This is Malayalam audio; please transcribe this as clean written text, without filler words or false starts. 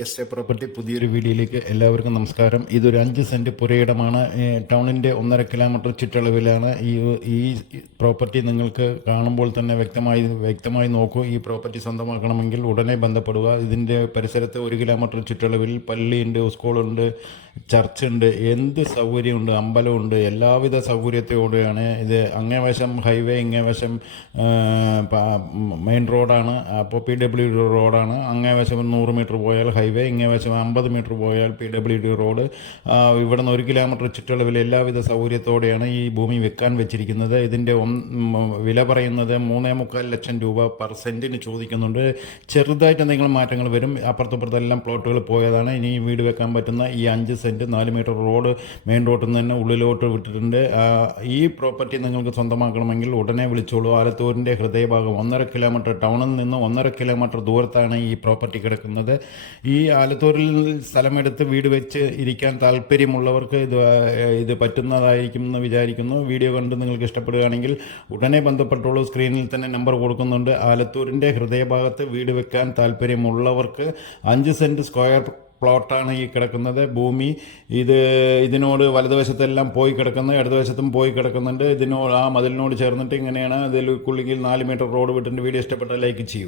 എസ് എ പ്രോപ്പർട്ടി പുതിയൊരു വീഡിയോയിലേക്ക് എല്ലാവർക്കും നമസ്കാരം. ഇതൊരു 5 സെൻറ്റ് പുരയിടമാണ്. ടൗണിൻ്റെ 1.5 കിലോമീറ്റർ ചുറ്റളവിലാണ് ഈ പ്രോപ്പർട്ടി. നിങ്ങൾക്ക് കാണുമ്പോൾ തന്നെ വ്യക്തമായി നോക്കൂ. ഈ പ്രോപ്പർട്ടി സ്വന്തമാക്കണമെങ്കിൽ ഉടനെ ബന്ധപ്പെടുക. ഇതിൻ്റെ പരിസരത്ത് 1 കിലോമീറ്റർ ചുറ്റളവിൽ പള്ളിയുണ്ട്, സ്കൂളുണ്ട്, ചർച്ചുണ്ട്, എന്ത് സൗകര്യമുണ്ട്, അമ്പലമുണ്ട്, എല്ലാവിധ സൗകര്യത്തോടെയാണ് ഇത്. അങ്ങേവശം ഹൈവേ, ഇങ്ങേവശം മെയിൻ റോഡാണ്. അപ്പോൾ PWD റോഡാണ്. അങ്ങേവശം 100 മീറ്റർ പോയാൽ ഹൈവേ, ഇങ്ങേവശം 50 മീറ്റർ പോയാൽ PWD റോഡ്. ഇവിടെ നിന്ന് 1 കിലോമീറ്റർ ചുറ്റളവിൽ എല്ലാവിധ സൗകര്യത്തോടെയാണ് ഈ ഭൂമി വെക്കാൻ വെച്ചിരിക്കുന്നത്. ഇതിൻ്റെ വില പറയുന്നത് 3.25 ലക്ഷം രൂപ പെർ സെൻറ്റിന് ചോദിക്കുന്നുണ്ട്. ചെറുതായിട്ട് എന്തെങ്കിലും മാറ്റങ്ങൾ വരും. അപ്പുറത്തപ്പുറത്തെല്ലാം പ്ലോട്ടുകൾ പോയതാണ്. ഇനി വീട് വെക്കാൻ പറ്റുന്ന ഈ 5 സെൻറ്റ് 4 മീറ്റർ റോഡ് മെയിൻ റോഡിൽ നിന്ന് തന്നെ ഉള്ളിലോട്ട് വിട്ടിട്ടുണ്ട്. ഈ പ്രോപ്പർട്ടി നിങ്ങൾക്ക് സ്വന്തമാക്കണമെങ്കിൽ ഉടനെ വിളിച്ചോളൂ. ആലത്തൂരിൻ്റെ ഹൃദയഭാഗം 1.5 കിലോമീറ്റർ, ടൗണിൽ നിന്ന് 1.5 കിലോമീറ്റർ ദൂരത്താണ് ഈ പ്രോപ്പർട്ടി കിടക്കുന്നത്. ഈ ആലത്തൂരിൽ സ്ഥലമെടുത്ത് വീട് വെച്ച് ഇരിക്കാൻ താല്പര്യമുള്ളവർക്ക് ഇത് പറ്റുന്നതായിരിക്കും എന്ന് വിചാരിക്കുന്നു. വീഡിയോ കണ്ട് നിങ്ങൾക്ക് ഇഷ്ടപ്പെടുകയാണെങ്കിൽ ഉടനെ ബന്ധപ്പെട്ടോളൂ. സ്ക്രീനിൽ തന്നെ നമ്പർ കൊടുക്കുന്നുണ്ട്. ആലത്തൂരിൻ്റെ ഹൃദയഭാഗത്ത് വീട് വെക്കാൻ താല്പര്യമുള്ളവർക്ക് 5 സെൻറ്റ് സ്ക്വയർ പ്ലോട്ടാണ് ഈ കിടക്കുന്നത്. ഭൂമി ഇതിനോട് വലതുവശത്തെല്ലാം പോയി കിടക്കുന്നത്, ഇടതുവശത്തും പോയി കിടക്കുന്നുണ്ട്. ഇതിനോട് ആ മതിലിനോട് ചേർന്നിട്ട് ഇങ്ങനെയാണ്. ഇതിൽ കുള്ളിങ്കിൽ 4 മീറ്റർ റോഡ് വിട്ടിട്ടുണ്ട്. വീഡിയോ ഇഷ്ടപ്പെട്ടാൽ ലൈക്ക് ചെയ്യൂ.